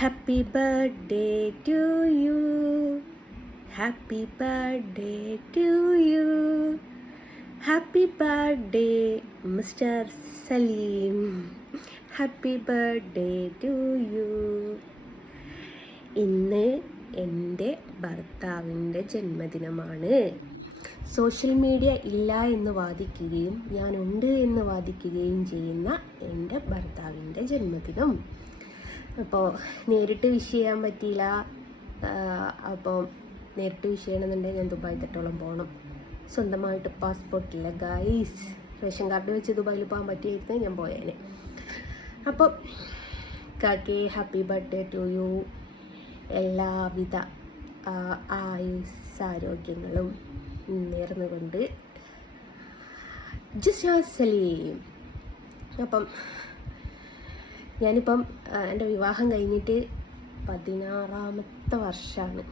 Happy birthday to you. Happy birthday to you. Happy birthday, Mr. Salim. Happy birthday to you. ഇന്ന് എൻ്റെ ഭർത്താവിൻ്റെ ജന്മദിനമാണ്. Social media ഇല്ല എന്ന് വാദിക്കുകയും ഞാനുണ്ട് എന്ന് വാദിക്കുകയും ചെയ്യുന്ന എൻ്റെ ഭർത്താവിൻ്റെ ജന്മദിനം. അപ്പോൾ നേരിട്ട് വിഷ് ചെയ്യാൻ പറ്റിയില്ല. അപ്പോൾ നേരിട്ട് വിഷ് ചെയ്യണമെന്നുണ്ടെങ്കിൽ ഞാൻ ദുബായ് തൊട്ടോളം പോകണം. സ്വന്തമായിട്ട് പാസ്പോർട്ടില്ല ഗൈസ്. റേഷൻ കാർഡ് വെച്ച് ദുബായിൽ പോകാൻ പറ്റിയായിരുന്നു ഞാൻ പോയേനെ. അപ്പോൾ കാക്കേ ഹാപ്പി ബർത്ത്ഡേ ടു യു. എല്ലാവിധ ആയുസ്സാരോഗ്യങ്ങളും നേർന്നുകൊണ്ട് സലീം. അപ്പം ഞാനിപ്പം എൻ്റെ വിവാഹം കഴിഞ്ഞിട്ട് 16ാമത്തെ വർഷമാണ്.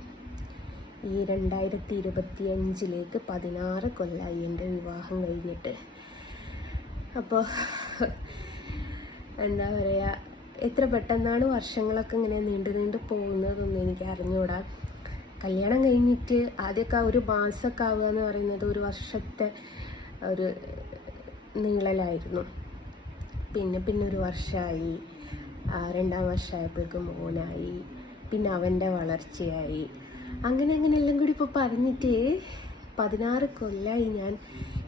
ഈ 2025 16 കൊല്ലമായി എൻ്റെ വിവാഹം കഴിഞ്ഞിട്ട്. അപ്പോൾ എന്താ പറയുക, എത്ര പെട്ടെന്നാണ് വർഷങ്ങളൊക്കെ ഇങ്ങനെ നീണ്ടു പോകുന്നതെന്ന് എനിക്ക് അറിഞ്ഞുകൂടാ. കല്യാണം കഴിഞ്ഞിട്ട് ആദ്യമൊക്കെ ഒരു മാസമൊക്കെ ആവുക എന്ന് പറയുന്നത് ഒരു വർഷത്തെ ഒരു നീളലായിരുന്നു. പിന്നെ ഒരു വർഷമായി, 2ാം വർഷമായപ്പോഴേക്കും മോനായി, പിന്നെ അവൻ്റെ വളർച്ചയായി, അങ്ങനെ എല്ലാം കൂടി ഇപ്പോൾ പറഞ്ഞിട്ട് 16 കൊല്ലമായി ഞാൻ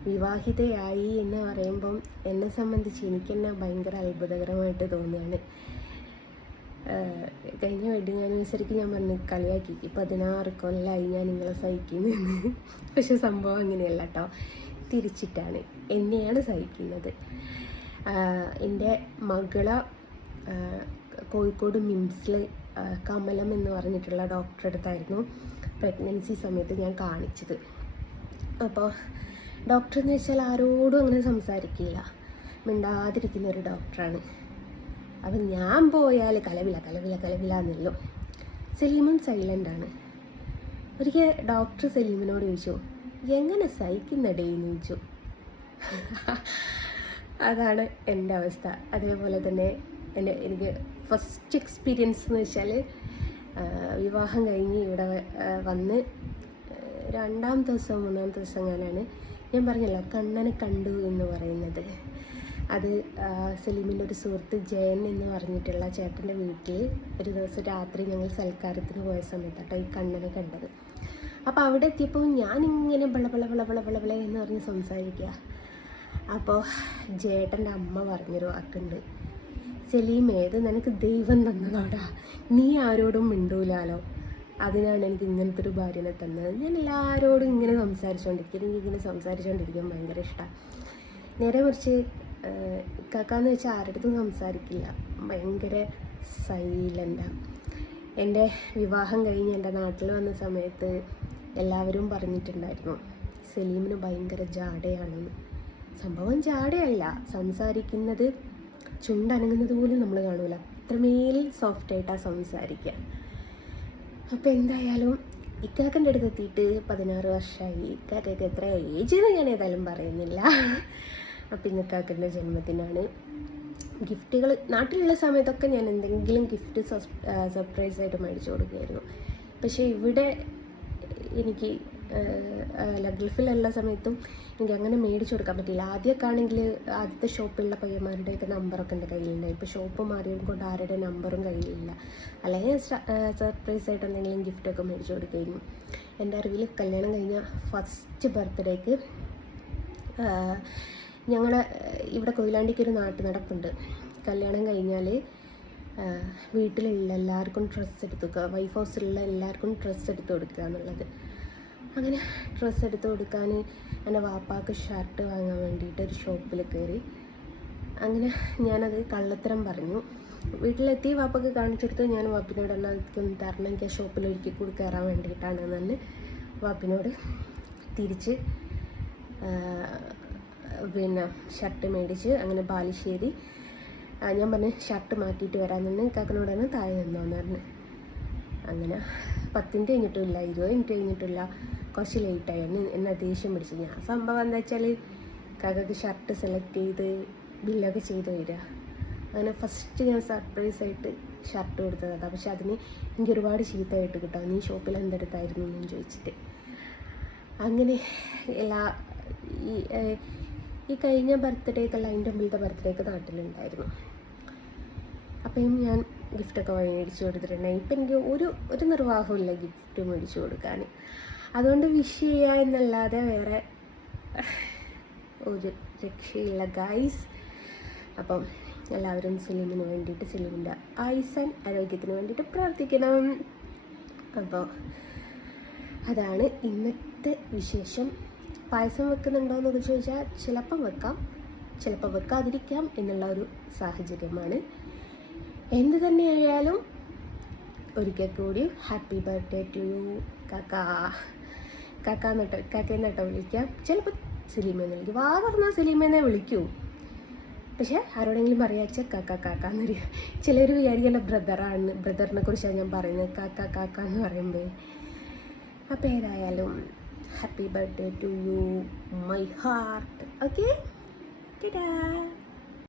വിവാഹിതയായി എന്ന് പറയുമ്പം എന്നെ സംബന്ധിച്ച് എനിക്ക് തന്നെ ഭയങ്കര അത്ഭുതകരമായിട്ട് തോന്നുകയാണ്. കഴിഞ്ഞ വെഡിങ് ആനിവേഴ്സറിക്ക് ഞാൻ പറഞ്ഞ് കളിയാക്കി 16 കൊല്ലമായി ഞാൻ നിങ്ങളെ സഹിക്കുന്നതെന്ന്. പക്ഷെ സംഭവം അങ്ങനെയല്ല കേട്ടോ, തിരിച്ചിട്ടാണ് എന്നെയാണ് സഹിക്കുന്നത്. എൻ്റെ മകളെ കോഴിക്കോട് മിംസിൽ കമലം എന്ന് പറഞ്ഞിട്ടുള്ള ഡോക്ടറെ അടുത്തായിരുന്നു പ്രഗ്നൻസി സമയത്ത് ഞാൻ കാണിച്ചത്. അപ്പോൾ ഡോക്ടർ എന്ന് വെച്ചാൽ ആരോടും അങ്ങനെ സംസാരിക്കില്ല, മിണ്ടാതിരിക്കുന്ന ഒരു ഡോക്ടറാണ്. അപ്പം ഞാൻ പോയാൽ കലവില എന്നല്ലോ. സലീമും സൈലൻ്റാണ്. ഒരിക്കൽ ഡോക്ടർ സലീമിനോട് ചോദിച്ചു, എങ്ങനെ സഹിക്കുന്നടേ എന്ന് ചോദിച്ചു. അതാണ് എൻ്റെ അവസ്ഥ. അതേപോലെ തന്നെ എനിക്ക് ഫസ്റ്റ് എക്സ്പീരിയൻസ് എന്ന് വെച്ചാൽ വിവാഹം കഴിഞ്ഞ് ഇവിടെ വന്ന് 2ാം ദിവസം 3ാം ദിവസം ഞാനാണ്, ഞാൻ പറഞ്ഞല്ലോ കണ്ണനെ കണ്ടു എന്ന് പറയുന്നത്. അത് സലീമിൻ്റെ ഒരു സുഹൃത്ത് ജയൻ എന്ന് പറഞ്ഞിട്ടുള്ള ചേട്ടൻ്റെ വീട്ടിൽ ഒരു ദിവസം രാത്രി ഞങ്ങൾ സൽക്കാരത്തിന് പോയ സമയത്താട്ടോ ഈ കണ്ണനെ കണ്ടത്. അപ്പോൾ അവിടെ എത്തിയപ്പോൾ ഞാനിങ്ങനെ ബള എന്ന് പറഞ്ഞ് സംസാരിക്കുക. അപ്പോൾ ജേട്ടൻ്റെ അമ്മ പറഞ്ഞൊരു വാക്കുണ്ട്, സലീം ഏത് നിനക്ക് ദൈവം തന്നതോടാ, നീ ആരോടും മിണ്ടൂലാലോ, അതിനാണ് എനിക്ക് ഇങ്ങനത്തെ ഒരു ഭാര്യനെ തന്നത്. ഞാൻ എല്ലാവരോടും ഇങ്ങനെ എനിക്കിങ്ങനെ സംസാരിച്ചുകൊണ്ടിരിക്കാൻ ഭയങ്കര ഇഷ്ടമാണ്. നേരെ മറിച്ച് ഇക്കാക്കാന്ന് വെച്ചാൽ ആരുടെടുത്തും സംസാരിക്കില്ല, ഭയങ്കര സൈലൻ്റാണ്. എൻ്റെ വിവാഹം കഴിഞ്ഞ് എൻ്റെ നാട്ടിൽ വന്ന സമയത്ത് എല്ലാവരും പറഞ്ഞിട്ടുണ്ടായിരുന്നു സലീമിന് ഭയങ്കര ജാടയാണെന്ന്. സംഭവം ജാടയല്ല, സംസാരിക്കുന്നത് ചുണ്ടനങ്ങുന്നത് പോലും നമ്മൾ കാണൂല, അത്രമേൽ സോഫ്റ്റായിട്ടാണ് സംസാരിക്കുക. അപ്പോൾ എന്തായാലും ഇക്കാക്കൻ്റെ അടുത്ത് എത്തിയിട്ട് 16 വർഷമായി. ഇക്കാക്കൊക്കെ എത്ര ഏജെന്ന് ഞാൻ ഏതായാലും പറയുന്നില്ല. അപ്പം ഇക്കാക്കൻ്റെ ജന്മദിനാണ്. ഗിഫ്റ്റുകൾ നാട്ടിലുള്ള സമയത്തൊക്കെ ഞാൻ എന്തെങ്കിലും ഗിഫ്റ്റ് സർപ്രൈസായിട്ട് മേടിച്ചു കൊടുക്കുമായിരുന്നു. പക്ഷേ ഇവിടെ എനിക്ക് ഗൾഫിലുള്ള സമയത്തും എനിക്ക് അങ്ങനെ മേടിച്ചു കൊടുക്കാൻ പറ്റില്ല. ആദ്യമൊക്കെ ആണെങ്കിൽ ആദ്യത്തെ ഷോപ്പിലുള്ള പയ്യന്മാരുടെയൊക്കെ നമ്പറൊക്കെ എൻ്റെ കയ്യിലുണ്ടായി. ഇപ്പോൾ ഷോപ്പ് മാറിയത് കൊണ്ട് ആരുടെ നമ്പറും കയ്യിലില്ല. അല്ലെങ്കിൽ സർപ്രൈസായിട്ട് എന്തെങ്കിലും ഗിഫ്റ്റൊക്കെ മേടിച്ചു കൊടുക്കുകയായിരുന്നു. എൻ്റെ അറിവിൽ കല്യാണം കഴിഞ്ഞ ഫസ്റ്റ് ബർത്ത്ഡേക്ക് ഞങ്ങളുടെ ഇവിടെ കൊയിലാണ്ടിക്ക് ഒരു നാട്ടു നടപ്പുണ്ട്. കല്യാണം കഴിഞ്ഞാൽ വീട്ടിലുള്ള എല്ലാവർക്കും ഡ്രസ്സ് എടുത്ത് കൊടുക്കുക, വൈഫ് ഹൗസിലുള്ള എല്ലാവർക്കും ഡ്രസ്സ് എടുത്ത് കൊടുക്കുക എന്നുള്ളത്. അങ്ങനെ ഡ്രസ്സ് എടുത്ത് കൊടുക്കാൻ എൻ്റെ വാപ്പാക്ക് ഷർട്ട് വാങ്ങാൻ വേണ്ടിയിട്ട് ഒരു ഷോപ്പിൽ കയറി. അങ്ങനെ ഞാനത് കള്ളത്തരം പറഞ്ഞു. വീട്ടിലെത്തി വാപ്പക്ക് കാണിച്ചെടുത്ത് ഞാൻ വാപ്പിനോട് എല്ലാവർക്കും തരണം, എനിക്ക് ആ ഷോപ്പിൽ ഒരിക്കൽ കൂടി കയറാൻ വേണ്ടിയിട്ടാണ് എന്ന് വാപ്പിനോട് തിരിച്ച് പിന്നെ ഷർട്ട് മേടിച്ച് അങ്ങനെ ബാലുശ്ശേരി ഞാൻ പറഞ്ഞ് ഷർട്ട് മാറ്റിയിട്ട് വരാമെന്ന് കാക്കനോട് തന്നെ താഴെ നിന്നോന്ന് പറഞ്ഞു. അങ്ങനെ 10 മിനിറ്റ് കഴിഞ്ഞിട്ടില്ല, 20 മിനിറ്റ് കഴിഞ്ഞിട്ടില്ല, കുറച്ച് ലേറ്റായിരുന്നു. എന്നെ ദേഷ്യം പിടിച്ചു. ഞാൻ സംഭവം എന്താ വെച്ചാൽ കാക്കക്ക് ഷർട്ട് സെലക്ട് ചെയ്ത് ബില്ലൊക്കെ ചെയ്ത് വരിക. അങ്ങനെ ഫസ്റ്റ് ഞാൻ സർപ്രൈസായിട്ട് ഷർട്ട് കൊടുത്തത് കേട്ടോ. പക്ഷെ അതിന് എനിക്ക് ഒരുപാട് ചീത്തയായിട്ട് കിട്ടോ, നീ ഷോപ്പിൽ എന്തെടുത്തായിരുന്നു എന്ന് ചോദിച്ചിട്ട്. അങ്ങനെ ഈ കഴിഞ്ഞ ബർത്ത്ഡേക്കല്ല, അതിൻ്റെ മുമ്പത്തെ ബർത്ത്ഡേക്ക് നാട്ടിലുണ്ടായിരുന്നു. അപ്പം ഞാൻ ഗിഫ്റ്റൊക്കെ മേടിച്ചു കൊടുത്തിട്ടുണ്ടായി. ഇപ്പം എനിക്ക് ഒരു നിർവാഹമില്ല ഗിഫ്റ്റ് മേടിച്ചു കൊടുക്കാൻ. അതുകൊണ്ട് വിഷ് ചെയ്യുക എന്നല്ലാതെ വേറെ ഒരു രക്ഷയില്ല ഗൈസ്. അപ്പം എല്ലാവരും സലീമിന് വേണ്ടിയിട്ട്, സലീമിൻ്റെ ആയുസ്സ് ആരോഗ്യത്തിന് വേണ്ടിയിട്ട് പ്രാർത്ഥിക്കണം. അപ്പോൾ അതാണ് ഇന്നത്തെ വിശേഷം. പായസം വെക്കുന്നുണ്ടോ എന്നൊക്കെ ചോദിച്ചാൽ ചിലപ്പം വെക്കാം, ചിലപ്പോൾ വെക്കാതിരിക്കാം എന്നുള്ള ഒരു സാഹചര്യമാണ്. എന്ത് തന്നെയായാലും ഒരിക്കൽ കൂടി ഹാപ്പി ബർത്ത്ഡേ ടു യു കാക്കെന്നിട്ടോ വിളിക്കാം. ചിലപ്പോൾ സലീമെന്ന് വിളിക്കും, വാ പറഞ്ഞാൽ സലീമെന്നെ വിളിക്കൂ. പക്ഷെ ആരോടെങ്കിലും പറയാച്ച കാക്കാന്നൊരു ചിലർ വിചാരിക്കേണ്ട ബ്രദറിനെ കുറിച്ചാണ് ഞാൻ പറയുന്നത് കാക്ക എന്ന് പറയുമ്പോൾ. അപ്പോൾ ഏതായാലും happy birthday to you my heart. Okay, Tata.